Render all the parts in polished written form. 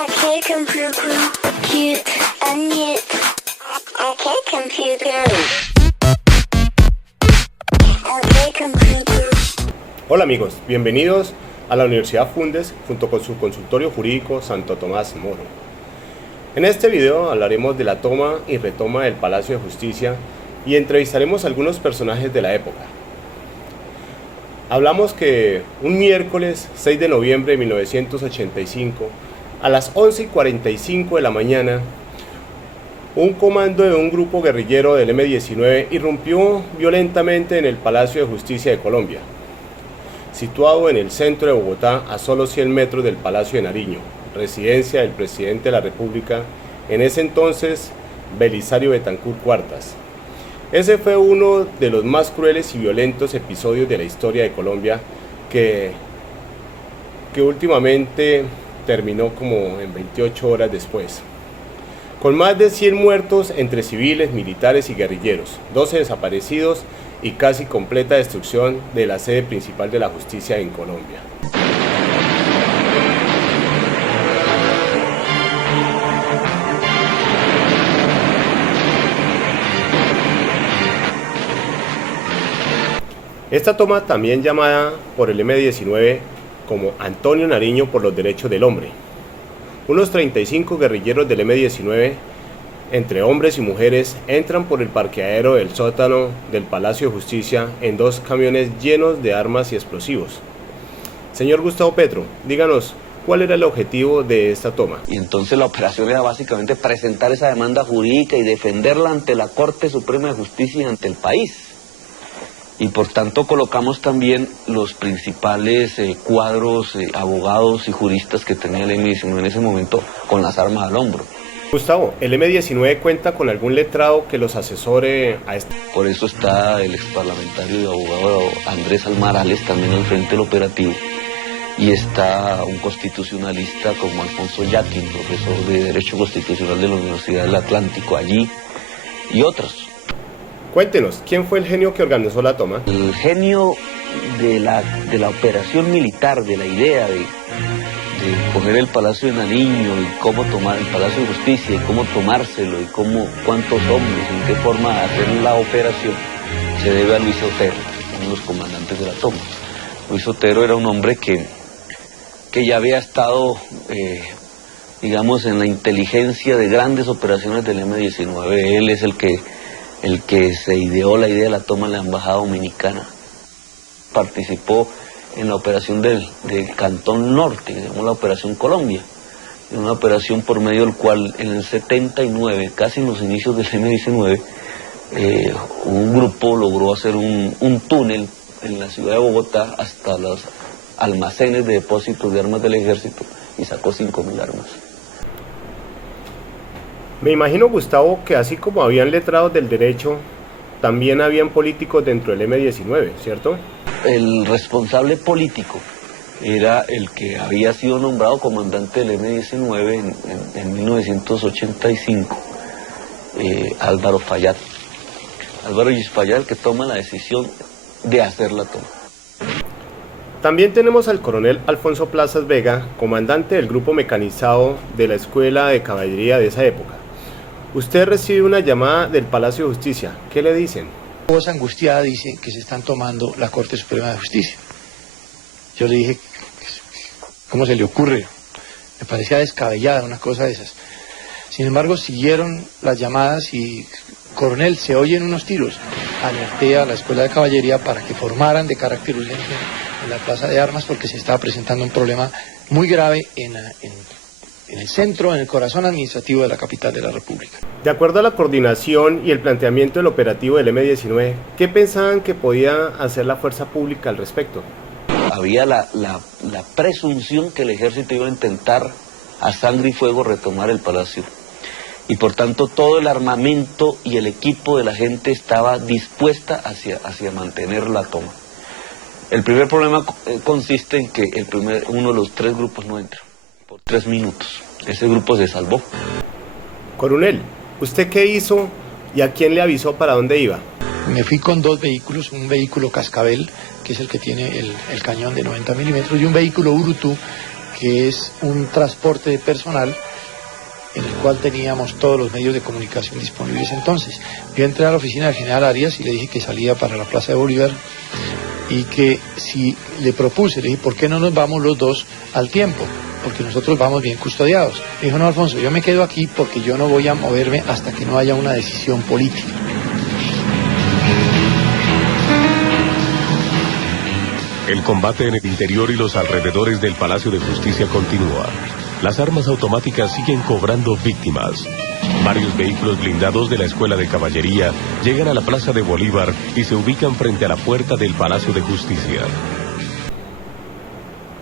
Arcade computer, cute and neat. Arcade computer. Arcade computer. Hola amigos, bienvenidos a la Universidad Fundes junto con su consultorio jurídico Santo Tomás Moro. En este video hablaremos de la toma y retoma del Palacio de Justicia y entrevistaremos a algunos personajes de la época. Hablamos que un miércoles 6 de noviembre de 1985, a las 11:45 de la mañana, un comando de un grupo guerrillero del M-19 irrumpió violentamente en el Palacio de Justicia de Colombia, situado en el centro de Bogotá, a solo 100 metros del Palacio de Nariño, residencia del presidente de la República, en ese entonces Belisario Betancur Cuartas. Ese fue uno de los más crueles y violentos episodios de la historia de Colombia que últimamente terminó como en 28 horas después. Con más de 100 muertos entre civiles, militares y guerrilleros, 12 desaparecidos y casi completa destrucción de la sede principal de la justicia en Colombia. Esta toma, también llamada por el M-19 como Antonio Nariño por los derechos del hombre. Unos 35 guerrilleros del M-19, entre hombres y mujeres, entran por el parqueadero del sótano del Palacio de Justicia en dos camiones llenos de armas y explosivos. Señor Gustavo Petro, díganos, ¿cuál era el objetivo de esta toma? Y entonces la operación era básicamente presentar esa demanda jurídica y defenderla ante la Corte Suprema de Justicia y ante el país. Y por tanto colocamos también los principales cuadros, abogados y juristas que tenía el M-19 en ese momento con las armas al hombro. Gustavo, ¿el M-19 cuenta con algún letrado que los asesore a este? Por eso está el exparlamentario y abogado Andrés Almarales también al frente del operativo. Y está un constitucionalista como Alfonso Yaquín, profesor de Derecho Constitucional de la Universidad del Atlántico allí, y otros. Cuéntenos, ¿quién fue el genio que organizó la toma? El genio de la operación militar, de la idea de coger el Palacio de Nariño y cómo tomar el Palacio de Justicia y cómo tomárselo y cuántos hombres, en qué forma hacer la operación, se debe a Luis Otero, uno de los comandantes de la toma. Luis Otero era un hombre que ya había estado, digamos, en la inteligencia de grandes operaciones del M-19. Él es el que se ideó la idea de la toma de la Embajada Dominicana. Participó en la operación del Cantón Norte, que se llamó la Operación Colombia, una operación por medio del cual en el 79, casi en los inicios del M-19, un grupo logró hacer un túnel en la ciudad de Bogotá hasta los almacenes de depósitos de armas del ejército y sacó 5.000 armas. Me imagino, Gustavo, que así como habían letrados del derecho, también habían políticos dentro del M-19, ¿cierto? El responsable político era el que había sido nombrado comandante del M-19 en 1985, Álvaro Fallat. Álvaro Fallat, el que toma la decisión de hacer la toma. También tenemos al coronel Alfonso Plazas Vega, comandante del grupo mecanizado de la Escuela de Caballería de esa época. Usted recibe una llamada del Palacio de Justicia. ¿Qué le dicen? Voz angustiada dice que se están tomando la Corte Suprema de Justicia. Yo le dije, ¿cómo se le ocurre? Me parecía descabellada una cosa de esas. Sin embargo, siguieron las llamadas y, coronel, se oyen unos tiros. Alerté a la Escuela de Caballería para que formaran de carácter urgente en la Plaza de Armas porque se estaba presentando un problema muy grave en el centro, en el corazón administrativo de la capital de la República. De acuerdo a la coordinación y el planteamiento del operativo del M-19, ¿qué pensaban que podía hacer la fuerza pública al respecto? Había la presunción que el ejército iba a intentar a sangre y fuego retomar el palacio. Y por tanto todo el armamento y el equipo de la gente estaba dispuesta hacia mantener la toma. El primer problema consiste en que uno de los tres grupos no entra. Por 3 minutos. Ese grupo se salvó. Coronel, ¿usted qué hizo y a quién le avisó para dónde iba? Me fui con 2 vehículos, un vehículo Cascabel, que es el que tiene el cañón de 90 milímetros, y un vehículo Urutú, que es un transporte de personal en el cual teníamos todos los medios de comunicación disponibles entonces. Yo entré a la oficina del general Arias y le dije que salía para la Plaza de Bolívar y que si le propuse, le dije, ¿por qué no nos vamos los dos al tiempo? Porque nosotros vamos bien custodiados. Me dijo, no, Alfonso, yo me quedo aquí porque yo no voy a moverme hasta que no haya una decisión política. El combate en el interior y los alrededores del Palacio de Justicia continúa. Las armas automáticas siguen cobrando víctimas. Varios vehículos blindados de la Escuela de Caballería llegan a la Plaza de Bolívar y se ubican frente a la puerta del Palacio de Justicia.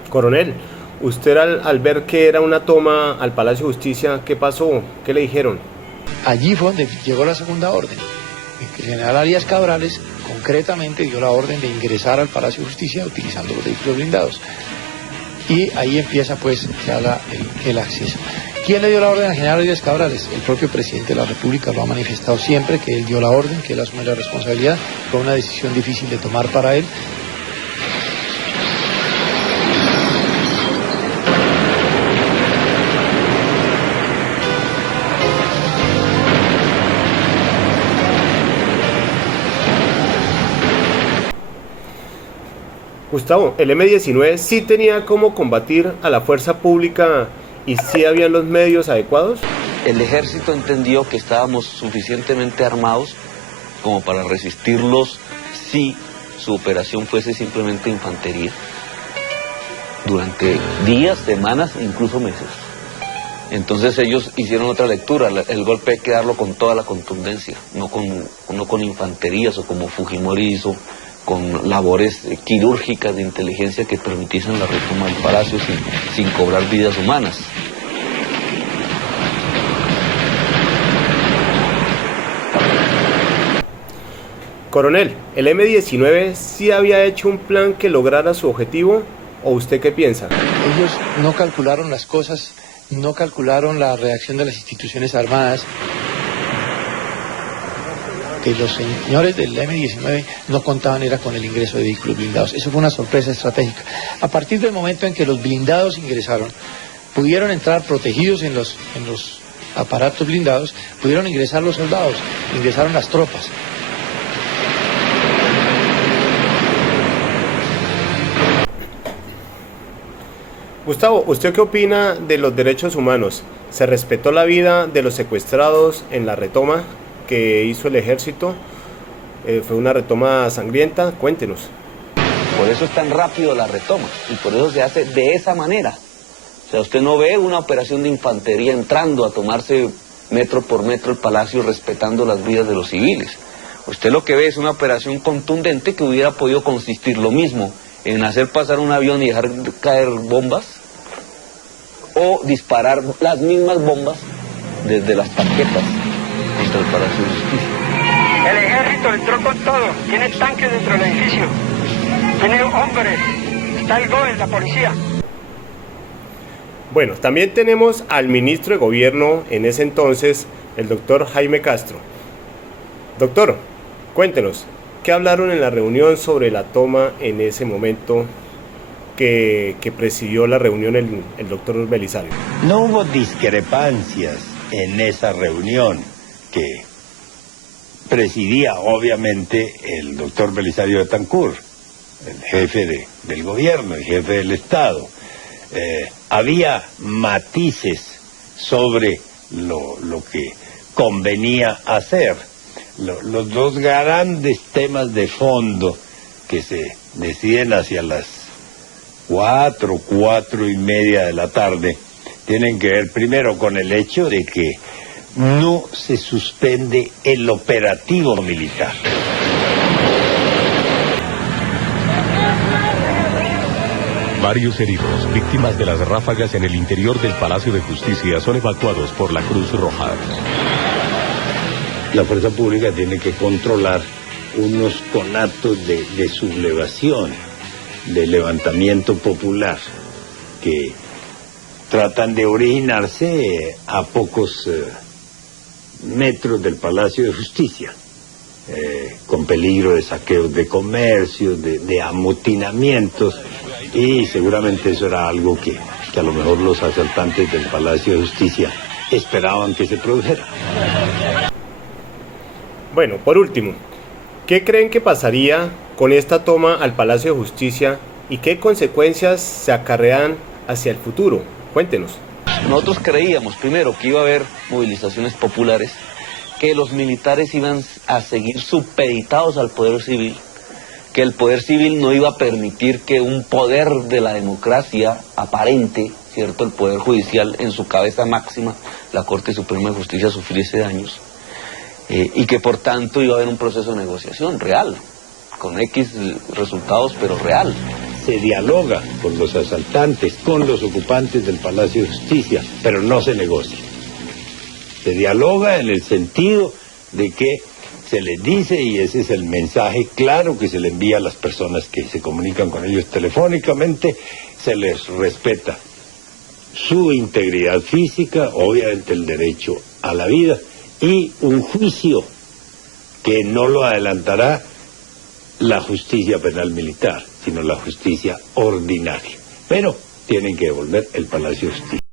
Coronel, usted al ver que era una toma al Palacio de Justicia, ¿qué pasó? ¿Qué le dijeron? Allí fue donde llegó la segunda orden. El general Arias Cabrales concretamente dio la orden de ingresar al Palacio de Justicia utilizando los vehículos blindados. Y ahí empieza pues ya el acceso. ¿Quién le dio la orden al general Arias Cabrales? El propio presidente de la República lo ha manifestado siempre, que él dio la orden, que él asume la responsabilidad. Fue una decisión difícil de tomar para él. Gustavo, el M-19 sí tenía cómo combatir a la fuerza pública y sí habían los medios adecuados. El ejército entendió que estábamos suficientemente armados como para resistirlos si su operación fuese simplemente infantería. Durante días, semanas, incluso meses. Entonces ellos hicieron otra lectura, el golpe hay que darlo con toda la contundencia, no con infanterías o como Fujimori hizo, con labores quirúrgicas de inteligencia que permitiesen la retoma del palacio sin cobrar vidas humanas. Coronel, ¿el M-19 sí había hecho un plan que lograra su objetivo o usted qué piensa? Ellos no calcularon las cosas, no calcularon la reacción de las instituciones armadas. Que los señores del M-19 no contaban era con el ingreso de vehículos blindados. Eso fue una sorpresa estratégica. A partir del momento en que los blindados ingresaron, pudieron entrar protegidos en los aparatos blindados, pudieron ingresar los soldados, ingresaron las tropas. Gustavo, ¿usted qué opina de los derechos humanos? ¿Se respetó la vida de los secuestrados en la retoma que hizo el ejército? ¿Fue una retoma sangrienta? Cuéntenos. Por eso es tan rápido la retoma y por eso se hace de esa manera. O sea, usted no ve una operación de infantería entrando a tomarse metro por metro el palacio respetando las vidas de los civiles. Usted lo que ve es una operación contundente que hubiera podido consistir lo mismo en hacer pasar un avión y dejar caer bombas o disparar las mismas bombas desde las tarjetas contra el Palacio de Justicia. El ejército entró con todo, tiene tanques dentro del edificio, tiene hombres, está el GOE, la policía. Bueno, también tenemos al ministro de gobierno en ese entonces, el doctor Jaime Castro. Doctor, cuéntenos, ¿qué hablaron en la reunión sobre la toma en ese momento que presidió la reunión el doctor Belisario? No hubo discrepancias en esa reunión que presidía obviamente el doctor Belisario Betancur, el jefe del gobierno, el jefe del Estado. Había matices sobre lo que convenía hacer. Los dos grandes temas de fondo que se deciden hacia las 4:30 de la tarde tienen que ver primero con el hecho de que no se suspende el operativo militar. Varios heridos, víctimas de las ráfagas en el interior del Palacio de Justicia, son evacuados por la Cruz Roja. La fuerza pública tiene que controlar unos conatos de sublevación, de levantamiento popular, que tratan de originarse a pocos metros del Palacio de Justicia, con peligro de saqueos de comercios, de amotinamientos, y seguramente eso era algo que que a lo mejor los asaltantes del Palacio de Justicia esperaban que se produjera. Bueno, por último, ¿qué creen que pasaría con esta toma al Palacio de Justicia y qué consecuencias se acarrean hacia el futuro? Cuéntenos. Nosotros creíamos primero que iba a haber movilizaciones populares, que los militares iban a seguir supeditados al poder civil, que el poder civil no iba a permitir que un poder de la democracia aparente, ¿cierto?, el poder judicial en su cabeza máxima, la Corte Suprema de Justicia, sufriese daños, y que por tanto iba a haber un proceso de negociación real, con X resultados, pero real. Se dialoga con los asaltantes, con los ocupantes del Palacio de Justicia, pero no se negocia. Se dialoga en el sentido de que se les dice, y ese es el mensaje claro que se le envía a las personas que se comunican con ellos telefónicamente, se les respeta su integridad física, obviamente el derecho a la vida, y un juicio que no lo adelantará la justicia penal militar, sino la justicia ordinaria. Pero tienen que devolver el Palacio de Justicia.